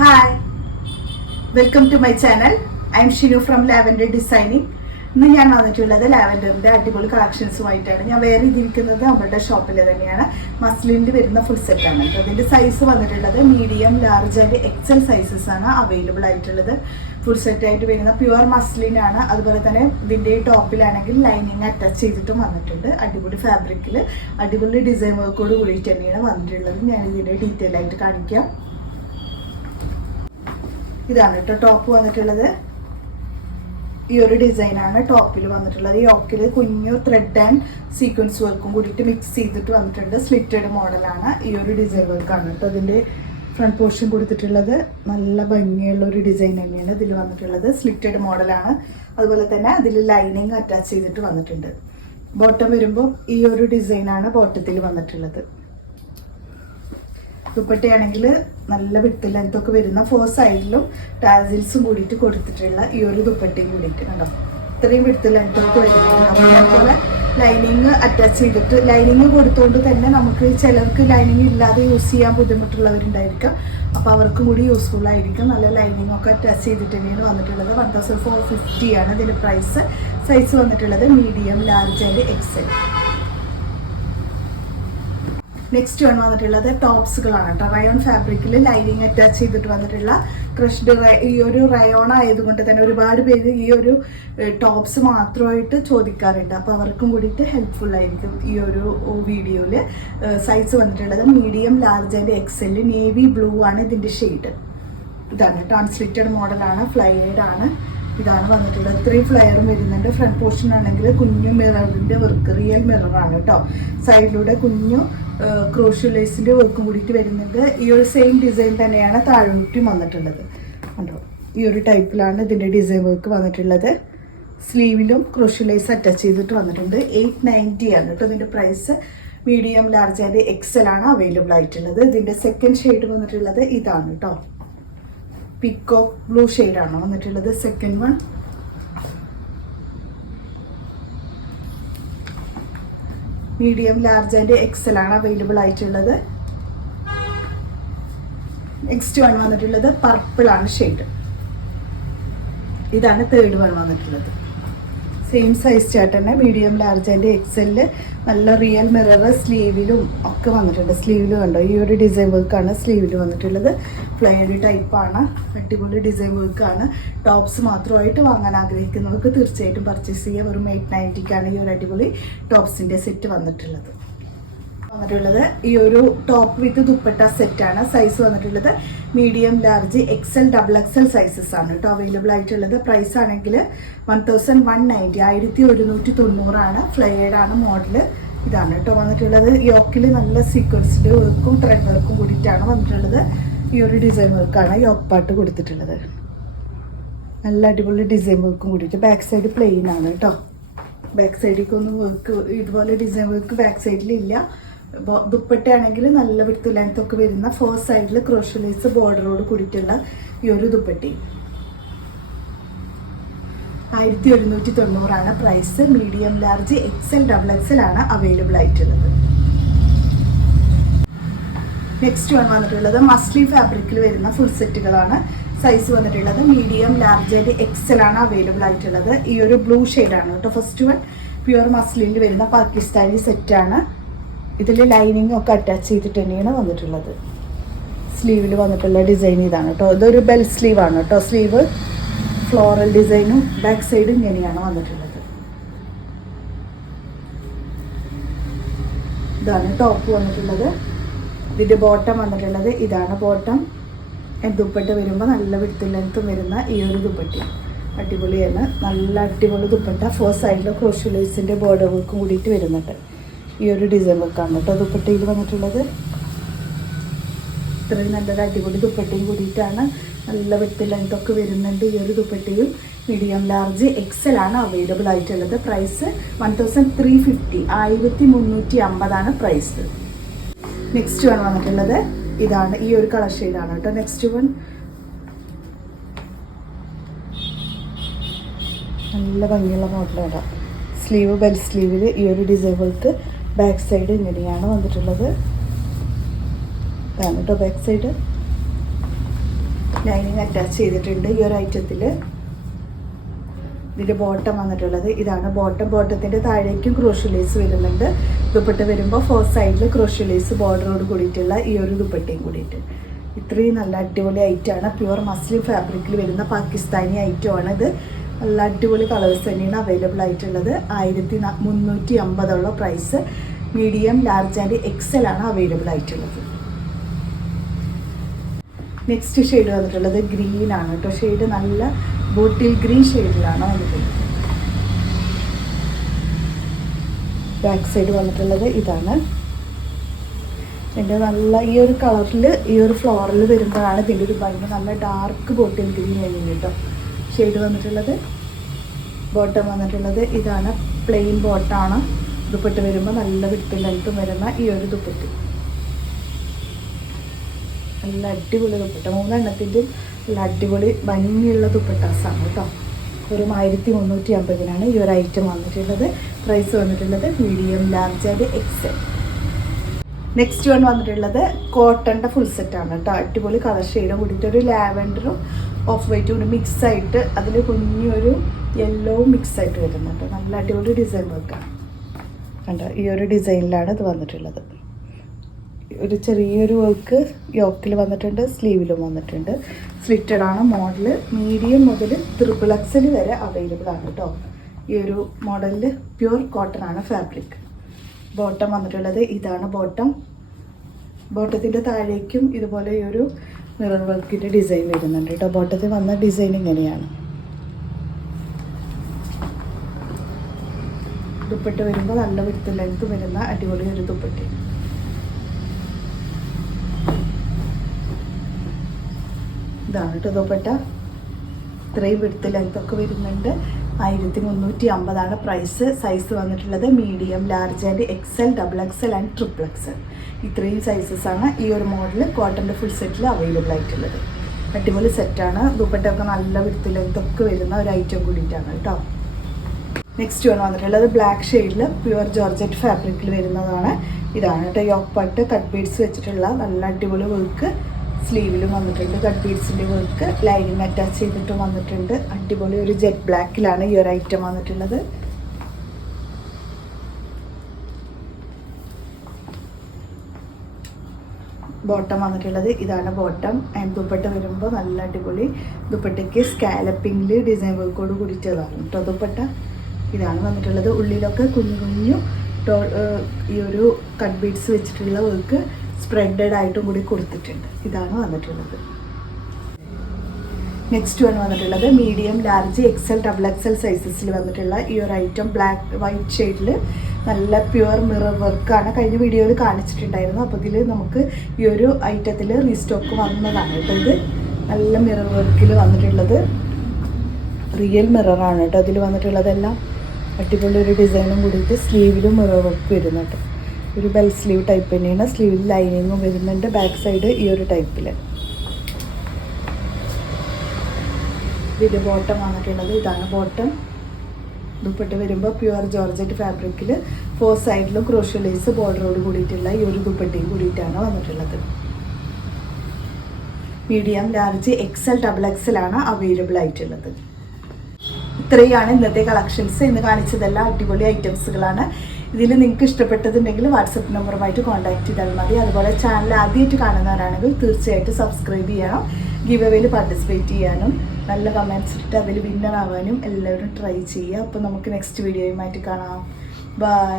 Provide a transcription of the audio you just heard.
Hi welcome to my channel I'm Shinu from lavender designing ഇന്ന് ഞാൻ വന്നിട്ടുള്ളത് ലാവൻഡറിന്റെ അടിപൊളി കളക്ഷൻസുമായിട്ടാണ് ഞാൻ വേറെ ഇതിരിക്കുന്നത് നമ്മളുടെ ഷോപ്പിൽ തന്നെയാണ്. മസ്ലിന്റെ വരുന്ന ഫുൾ സെറ്റാണ് അതിന്റെ സൈസ് വന്നിട്ടുള്ളത് medium large and XL sizes ആണ് അവൈലബിൾ ആയിട്ടുള്ളത്. ഫുൾ സെറ്റായിട്ട് വരുന്ന പ്യുവർ മസ്ലിൻ ആണ്. അതുപോലെ തന്നെ ഇതിന്റെ ടോപ്പിലാണെങ്കിൽ ലൈനിങ് അറ്റാച്ച് ചെയ്തിട്ടും വന്നിട്ടുണ്ട്. അടിപൊളി ഫാബ്രിക്കിൽ അടിപൊളി ഡിസൈൻ വർക്കോട് കൂടിയിട്ട് തന്നെയാണ് വന്നിട്ടുള്ളത്. ഞാൻ ഇതിന്റെ ഡീറ്റെയിൽ ആയിട്ട് കാണിക്കാം. ഇതാണ് കേട്ടോ ടോപ്പ് വന്നിട്ടുള്ളത്. ഈ ഒരു ഡിസൈനാണ് ടോപ്പിൽ വന്നിട്ടുള്ളത്. ഈ ഓക്കിൽ കുഞ്ഞു ത്രെഡ് ആൻഡ് സീക്വൻസ് വർക്കും കൂടിയിട്ട് മിക്സ് ചെയ്തിട്ട് വന്നിട്ടുണ്ട്. സ്ലിറ്റഡ് മോഡലാണ് ഈ ഒരു ഡിസൈൻ വർക്കാണ് കേട്ടോ അതിന്റെ ഫ്രണ്ട് പോർഷൻ കൊടുത്തിട്ടുള്ളത്. നല്ല ഭംഗിയുള്ള ഒരു ഡിസൈൻ തന്നെയാണ് ഇതിൽ വന്നിട്ടുള്ളത്. സ്ലിറ്റഡ് മോഡലാണ് അതുപോലെ തന്നെ അതിൽ ലൈനിങ് അറ്റാച്ച് ചെയ്തിട്ട് വന്നിട്ടുണ്ട്. ബോട്ടം വരുമ്പോൾ ഈ ഒരു ഡിസൈനാണ് ബോട്ടത്തിൽ വന്നിട്ടുള്ളത്. ദുപ്പട്ടയാണെങ്കിൽ നല്ല വിട്ട് ലെങ്ത്തൊക്കെ വരുന്ന ഫോർ സൈഡിലും ടാസിൽസും കൂടിയിട്ട് കൊടുത്തിട്ടുള്ള ഈ ഒരു ദുപ്പട്ടയും കൂടിയിട്ട് കണ്ടോ? ഇത്രയും വിട്ട് ലെങ്ത്തൊക്കെ വരുന്നുണ്ട് അതേപോലെ ലൈനിങ് അറ്റാച്ച് ചെയ്തിട്ട് ലൈനിങ് കൊടുത്തുകൊണ്ട് തന്നെ നമുക്ക് ചിലർക്ക് ലൈനിങ് ഇല്ലാതെ യൂസ് ചെയ്യാൻ ബുദ്ധിമുട്ടുള്ളവരുണ്ടായിരിക്കാം. അപ്പോൾ അവർക്കും കൂടി യൂസ്ഫുൾ ആയിരിക്കും. നല്ല ലൈനിങ് ഒക്കെ അറ്റാച്ച് ചെയ്തിട്ട് തന്നെയാണ് വന്നിട്ടുള്ളത്. വൺ തൗസൻഡ് ഫോർ ഫിഫ്റ്റിയാണ് ഇതിന്റെ പ്രൈസ് സൈസ് വന്നിട്ടുള്ളത് medium large and XL next one വന്നിട്ടുള്ളത് ടോപ്സുകളാണ് കേട്ടോ. റയോൺ ഫാബ്രിക്കിൽ ലൈനിങ് അറ്റാച്ച് ചെയ്തിട്ട് വന്നിട്ടുള്ള ക്രഷ്ഡ് ഈ ഒരു റയോൺ ആയതുകൊണ്ട് തന്നെ ഒരുപാട് പേര് ഈ ഒരു ടോപ്സ് മാത്രമായിട്ട് ചോദിക്കാറുണ്ട്. അപ്പോൾ അവർക്കും കൂടിയിട്ട് ഹെൽപ്ഫുൾ ആയിരിക്കും ഈ ഒരു വീഡിയോയിൽ സൈസ് വന്നിട്ടുള്ളത് medium large and XL navy blue ആണ് ഇതിന്റെ ഷെയ്ഡ് ഇതാണ് ട്രാൻസ്ലിറ്റഡ് മോഡലാണ് ഫ്ലൈഡ് ആണ്. ഇതാണ് വന്നിട്ടുള്ളത്. ഇത്രയും ഫ്ലെയറും വരുന്നുണ്ട്. ഫ്രണ്ട് പോർഷൻ ആണെങ്കിൽ കുഞ്ഞു മിററിന്റെ വർക്ക് റിയൽ മിററാണ് കേട്ടോ. സൈഡിലൂടെ കുഞ്ഞു ക്രോഷ്യലൈസിന്റെ വർക്കും കൂടിയിട്ട് വരുന്നുണ്ട്. ഈ ഒരു സെയിം ഡിസൈൻ തന്നെയാണ് താഴോട്ടും വന്നിട്ടുള്ളത്. കണ്ടോ? ഈ ഒരു ടൈപ്പിലാണ് ഇതിന്റെ ഡിസൈൻ വർക്ക് വന്നിട്ടുള്ളത്. സ്ലീവിലും ക്രോഷ്യലൈസ് അറ്റാച്ച് ചെയ്തിട്ട് വന്നിട്ടുണ്ട്. എയ്റ്റ് നയന്റി ആണ് കേട്ടോ. ഇതിന്റെ price medium large and XL ആണ് അവൈലബിൾ ആയിട്ടുള്ളത്. ഇതിന്റെ സെക്കൻഡ് ഷെയ്ഡ് വന്നിട്ടുള്ളത് ഇതാണ് കേട്ടോ. പിക്കോക്ക് ബ്ലൂ ആണ്? വന്നിട്ടുള്ളത് second one medium large and XL ആണ് അവൈലബിൾ ആയിട്ടുള്ളത്. നെക്സ്റ്റ് വൺ വന്നിട്ടുള്ളത് പർപ്പിൾ ആണ് ഷെയ്ഡ് ഇതാണ് തേർഡ് വൺ വന്നിട്ടുള്ളത്. സെയിം സൈസ് ചേട്ടൻ മീഡിയം ലാർജ് ആൻഡ് എക്സെൽ നല്ല റിയൽ മിറർ സ്ലീവിലും ഒക്കെ വന്നിട്ടുണ്ട്. സ്ലീവിൽ കണ്ടോ? ഈ ഒരു ഡിസൈൻ വർക്കാണ് സ്ലീവിൽ വന്നിട്ടുള്ളത്. ഫ്ലൈഡ് ടൈപ്പാണ് അടിപൊളി ഡിസൈൻ വർക്കാണ് ടോപ്സ് മാത്രമായിട്ട് വാങ്ങാൻ ആഗ്രഹിക്കുന്നവർക്ക് തീർച്ചയായിട്ടും പർച്ചേസ് ചെയ്യാം. വെറും എയ്റ്റ് നയന്റിക്കാണ് ഈ ഒരു അടിപൊളി ടോപ്സിന്റെ സെറ്റ് വന്നിട്ടുള്ളത്. വന്നിട്ടുള്ളത്. ഈ ഒരു ടോപ്പ് വിത്ത് ദുപ്പട്ട സെറ്റാണ് സൈസ് വന്നിട്ടുള്ളത് medium large XL double XL sizes ആണ് കേട്ടോ അവൈലബിൾ ആയിട്ടുള്ളത്. പ്രൈസ് ആണെങ്കിൽ വൺ തൗസൻഡ് വൺ നയന്റി ആയിരത്തി ഒരുന്നൂറ്റി തൊണ്ണൂറാണ് ഫ്ലെയർഡ് ആണ് മോഡൽ ഇതാണ് കേട്ടോ വന്നിട്ടുള്ളത്. യോക്കിൽ നല്ല സീക്വൻസിന്റെ വർക്കും ത്രെഡ് വർക്കും കൂടിയിട്ടാണ് വന്നിട്ടുള്ളത്. ഈ ഒരു ഡിസൈൻ വർക്കാണ് യോക്ക് പാട്ട് കൊടുത്തിട്ടുള്ളത്. നല്ല അടിപൊളി ഡിസൈൻ വർക്കും കൂടിയിട്ട് ബാക്ക് സൈഡ് പ്ലെയിൻ ആണ് കേട്ടോ ബാക്ക് സൈഡിലേക്കൊന്നും വർക്ക് ഇതുപോലെ ഡിസൈൻ വർക്ക് ബാക്ക് സൈഡിലില്ല ദുപ്പട്ടയാണെങ്കിൽ നല്ല വിടുത്ത് ലെങ്ത് ഒക്കെ വരുന്ന ഫസ്റ്റ് സൈഡിൽ ക്രോഷ്യലൈസ് ബോർഡറോട് കൂടിയിട്ടുള്ള ഈ ഒരു ദുപ്പട്ടി. ആയിരത്തി ഒരുന്നൂറ്റി തൊണ്ണൂറാണ് price medium large XL double XL ആണ് അവൈലബിൾ ആയിട്ടുള്ളത്. നെക്സ്റ്റ് വൺ വന്നിട്ടുള്ളത് മസ്ലി ഫാബ്രിക്കിൽ വരുന്ന ഫുൾ സെറ്റുകളാണ് സൈസ് വന്നിട്ടുള്ളത് മീഡിയം ലാർജ് ആൻഡ് എക്സൽ ആണ് അവൈലബിൾ ആയിട്ടുള്ളത്. ഈ ഒരു ബ്ലൂ ഷെയ്ഡാണ് കേട്ടോ ഫസ്റ്റ് വൺ പ്യുവർ മസ്ലിന്റെ വരുന്ന പാകിസ്ഥാനി സെറ്റാണ് ഇതിൽ ലൈനിങ് ഒക്കെ അറ്റാച്ച് ചെയ്തിട്ട് തന്നെയാണ് വന്നിട്ടുള്ളത്. സ്ലീവിൽ വന്നിട്ടുള്ള ഡിസൈൻ ഇതാണ് കേട്ടോ ഇതൊരു ബെൽ സ്ലീവാണ് കേട്ടോ സ്ലീവ് ഫ്ലോറൽ ഡിസൈനും ബാക്ക് സൈഡും ഇങ്ങനെയാണ് വന്നിട്ടുള്ളത്. ഇതാണ് ടോപ്പ് വന്നിട്ടുള്ളത്. ഇതിന്റെ ബോട്ടം വന്നിട്ടുള്ളത്. ഇതാണ് ബോട്ടം ദുപ്പട്ട വരുമ്പോൾ നല്ല വിടുത്ത് ലെങ്ത്തും വരുന്ന ഈ ഒരു ദുപ്പട്ടി. അടിപൊളിയാണ്. നല്ല അടിപൊളി ദുപ്പട്ട. ഫോർ സൈഡിലെ ക്രോഷ്യലൈസിന്റെ ബോർഡർ വർക്കും കൂടിയിട്ട് വരുന്നുണ്ട്. ഈ ഒരു ഡിസൈൻ വർക്കാണ് കേട്ടോ. ദുപ്പട്ടയിൽ വന്നിട്ടുള്ളത്. ഇത്രയും നല്ലൊരു അടിപൊളി ദുപ്പട്ടയും കൂടിയിട്ടാണ് നല്ല വെട്ടി ലെങ്തൊക്കെ വരുന്നുണ്ട് ഈ ഒരു ദുപ്പട്ടയും. മീഡിയം ലാർജ് എക്സൽ ആണ് അവൈലബിൾ ആയിട്ടുള്ളത്. Price one thousand three fifty ആയിരത്തി മുന്നൂറ്റി അമ്പതാണ് പ്രൈസ് നെക്സ്റ്റ് വൺ വന്നിട്ടുള്ളത്. ഇതാണ് ഈ ഒരു കളർ ഷെയ്ഡാണ് കേട്ടോ. നെക്സ്റ്റ് വൺ നല്ല ഭംഗിയുള്ള മോഡലാണ് സ്ലീവ് ബെൽ സ്ലീവിൽ ഈ ഒരു ഡിസൈൻ വർക്ക് ബാക്ക് സൈഡ് ഇങ്ങനെയാണ് വന്നിട്ടുള്ളത്. ഇതാണ് കേട്ടോ ബാക്ക് സൈഡ്. ലൈനിങ് അറ്റാച്ച് ചെയ്തിട്ടുണ്ട് ഈ ഒരു ഐറ്റത്തിൽ ഇതിന്റെ ബോട്ടം വന്നിട്ടുള്ളത്. ഇതാണ് ബോട്ടം. ബോട്ടത്തിന്റെ താഴേക്കും ക്രോഷ്യലേസ് വരുന്നുണ്ട്. ദുപ്പട്ട വരുമ്പോൾ ഫോർ സൈഡിൽ ക്രോഷ്യലേസ് ബോർഡറോട് കൂടിയിട്ടുള്ള ഈ ഒരു ദുപ്പട്ടയും കൂടിയിട്ട്. ഇത്രയും നല്ല അടിപൊളി ഐറ്റമാണ് പ്യുവർ മസ്ലിം ഫാബ്രിക്കിൽ വരുന്ന പാകിസ്ഥാനി ഐറ്റമാണ് ഇത്. നല്ല അടിപൊളി കളേഴ്സ് തന്നെയാണ് അവൈലബിൾ ആയിട്ടുള്ളത്. ആയിരത്തി മുന്നൂറ്റി അമ്പതുള്ള price medium large and XL ആണ് അവൈലബിൾ ആയിട്ടുള്ളത്. നെക്സ്റ്റ് ഷെയ്ഡ് വന്നിട്ടുള്ളത് ഗ്രീൻ ആണ് കേട്ടോ ഷെയ്ഡ് നല്ല ബോട്ടിൽ ഗ്രീൻ ഷെയ്ഡിലാണ് വന്നിട്ടുള്ളത്. ബാക്ക് സൈഡ് വന്നിട്ടുള്ളത് ഇതാണ്. ഇതിന്റെ നല്ല ഈ ഒരു കളറിൽ ഈ ഒരു ഫ്ലോറിൽ വരുമ്പോഴാണ് ഇതിന്റെ ഒരു ഭംഗി. നല്ല ഡാർക്ക് ബോട്ടിൽ ഗ്രീൻ വരുന്നത് കേട്ടോ ഷെയ്ഡ് വന്നിട്ടുള്ളത് ബോട്ടം വന്നിട്ടുള്ളത്. ഇതാണ് പ്ലെയിൻ ബോട്ടാണ് ദുപ്പട്ട് വരുമ്പോൾ നല്ല വിട്ട് ലെങ്ത്തും വരുന്ന ഈ ഒരു ദുപ്പട്ട്. നല്ല അടിപൊളി ദുപ്പട്ട. മൂന്നെണ്ണത്തിന്റെയും നല്ല അടിപൊളി ഭംഗിയുള്ള ദുപ്പട്ടാസാണ് കേട്ടോ. ഒരു ആയിരത്തി മുന്നൂറ്റി അമ്പതിനാണ് ഈ ഒരു ഐറ്റം വന്നിട്ടുള്ളത്. പ്രൈസ് വന്നിട്ടുള്ളത് medium large and XL next one വന്നിട്ടുള്ളത് കോട്ടന്റെ ഫുൾ സെറ്റാണ് കേട്ടോ. അടിപൊളി കളർ ഷെയ്ഡും കൂടിയിട്ട് ഒരു ലാവൻഡറും ഓഫ് വൈറ്റും കൂടി മിക്സ് ആയിട്ട് അതിൽ കുഞ്ഞൊരു യെല്ലോവും മിക്സ് ആയിട്ട് വരുന്നുണ്ട് നല്ല അടിപൊളി ഡിസൈൻ വർക്കാണ് കണ്ടോ? ഈ ഒരു ഡിസൈനിലാണ് ഇത് വന്നിട്ടുള്ളത്. ഒരു ചെറിയൊരു വർക്ക് യോക്കിൽ വന്നിട്ടുണ്ട് സ്ലീവിലും വന്നിട്ടുണ്ട്. സ്ലിറ്റഡ് ആണ് മോഡൽ മീഡിയം മുതൽ ട്രിപ്പിൾ എക്സൽ വരെ അവൈലബിൾ ആണ് കേട്ടോ. ഈ ഒരു മോഡലിൽ പ്യുർ കോട്ടൺ ആണ് ഫാബ്രിക് ബോട്ടം വന്നിട്ടുള്ളത് ഇതാണ് ബോട്ടം. ബോട്ടത്തിന്റെ താഴേക്കും ഇതുപോലെ ഈ ഒരു മിറർ വർക്കിന്റെ ഡിസൈൻ വരുന്നുണ്ട് കേട്ടോ. ബോട്ടത്തിൽ വന്ന ഡിസൈൻ ഇങ്ങനെയാണ്. ദുപ്പട്ട് വരുമ്പോൾ നല്ല വിടുത്ത് ലെങ്ത് വരുന്ന അടിപൊളി ഒരു ദുപ്പട്ടി ഇതാണ് കേട്ടോ ദുപ്പട്ട. ഇത്രയും വിടുത്ത് ലെങ്ത്തൊക്കെ വരുന്നുണ്ട്. ആയിരത്തി മുന്നൂറ്റി അമ്പതാണ് പ്രൈസ് സൈസ് വന്നിട്ടുള്ളത് medium large and XL double XL and triple XL ഇത്രയും സൈസസ് ആണ് ഈ ഒരു മോഡൽ കോട്ടന്റെ ഫുൾ സെറ്റിൽ അവൈലബിൾ ആയിട്ടുള്ളത്. അടിപൊളി സെറ്റാണ് ദുപ്പട്ടൊക്കെ നല്ല വിടുത്തിൽ ഇതൊക്കെ വരുന്ന ഒരു ഐറ്റം കൂടിയിട്ടാണ് കേട്ടോ. നെക്സ്റ്റ് വൺ വന്നിട്ടുള്ളത് ബ്ലാക്ക് ഷെയ്ഡിൽ പ്യുവർ ജോർജറ്റ് ഫാബ്രിക്കിൽ വരുന്നതാണ്. ഇതാണ് കേട്ടോ യോക്ക് പട്ട് കട്ട് ബീഡ്സ് വെച്ചിട്ടുള്ള നല്ല അടിപൊളി വർക്ക് സ്ലീവിലും വന്നിട്ടുണ്ട്. കട്ട് ബീഡ്സിന്റെ വർക്ക് ലൈനിങ് അറ്റാച്ച് ചെയ്തിട്ട് വന്നിട്ടുണ്ട്. അടിപൊളി ഒരു ജെറ്റ് ബ്ലാക്കിലാണ് ഈ ഒരു ഐറ്റം വന്നിട്ടുള്ളത്. ബോട്ടം വന്നിട്ടുള്ളത്. ഇതാണ് ബോട്ടം ആൻഡ് ദുപ്പട്ട വരുമ്പോൾ നല്ല അടിപൊളി ദുപ്പട്ടയ്ക്ക് സ്കാലപ്പിങ്ങിൽ ഡിസൈൻ വർക്കോട് കൂടിയിട്ടതാണ് കേട്ടോ ദുപ്പട്ട. ഇതാണ് വന്നിട്ടുള്ളത്. ഉള്ളിലൊക്കെ കുഞ്ഞു കുഞ്ഞു ഈ ഒരു കട്ട് ബീഡ്സ് വെച്ചിട്ടുള്ള വർക്ക് സ്പ്രെഡഡ് ആയിട്ടും കൂടി കൊടുത്തിട്ടുണ്ട്. ഇതാണ് വന്നിട്ടുള്ളത്. നെക്സ്റ്റ് വൺ വന്നിട്ടുള്ളത് medium large XL double XL സൈസസിൽ വന്നിട്ടുള്ള ഈ ഒരു ഐറ്റം ബ്ലാക്ക് വൈറ്റ് ഷെയ്ഡിൽ നല്ല പ്യുവർ മിറർ വർക്കാണ് കഴിഞ്ഞ വീഡിയോയിൽ കാണിച്ചിട്ടുണ്ടായിരുന്നു. അപ്പോൾ ഇതിൽ നമുക്ക് ഈ ഒരു ഐറ്റത്തിൽ റീസ്റ്റോക്ക് വന്നതാണ് കേട്ടോ ഇത്. നല്ല മിറർ വർക്കിൽ വന്നിട്ടുള്ളത്. റിയൽ മിററാണ് കേട്ടോ അതിൽ വന്നിട്ടുള്ളതെല്ലാം. അടിപൊളി ഒരു ഡിസൈനും കൂടിയിട്ട് സ്ലീവിലും മിറർ വർക്ക് വരുന്നുണ്ട്. ഒരു ബെൽ സ്ലീവ് ടൈപ്പ് തന്നെയാണ്. സ്ലീവിൽ ലൈനിങ്ങും വരുന്നുണ്ട്. ബാക്ക് സൈഡ് ഈ ഒരു ടൈപ്പിൽ ഇത് ബോട്ടം വന്നിട്ടുള്ളത്. ഇതാണ് ബോട്ടം ദുപ്പട്ട വരുമ്പോൾ പ്യുവർ ജോർജറ്റ് ഫാബ്രിക്കിൽ ഫോർ സൈഡിലും ക്രോഷ്യലേസ് ബോർഡറോട് കൂടിയിട്ടുള്ള ഈ ഒരു ദുപ്പട്ടയും കൂടിയിട്ടാണ് വന്നിട്ടുള്ളത്. Medium large XL double XL ആണ് അവൈലബിൾ ആയിട്ടുള്ളത്. ഇത്രയാണ് ഇന്നത്തെ കളക്ഷൻസ് ഇന്ന് കാണിച്ചതെല്ലാം അടിപൊളി ഐറ്റംസുകളാണ് ഇതിൽ നിങ്ങൾക്ക് ഇഷ്ടപ്പെട്ടതുണ്ടെങ്കിൽ വാട്സപ്പ് നമ്പറുമായിട്ട് കോൺടാക്ട് ചെയ്താൽ മതി. അതുപോലെ ചാനൽ ആദ്യമായിട്ട് കാണുന്നവരാണെങ്കിൽ തീർച്ചയായിട്ടും സബ്സ്ക്രൈബ് ചെയ്യണം. ഗിവ് അവേയിൽ പാർട്ടിസിപ്പേറ്റ് ചെയ്യാനും നല്ല കമൻസ് ഇട്ട് അതിൽ വിന്നർ ആവാനും എല്ലാവരും ട്രൈ ചെയ്യുക. അപ്പോൾ നമുക്ക് നെക്സ്റ്റ് വീഡിയോയുമായിട്ട് കാണാം. ബൈ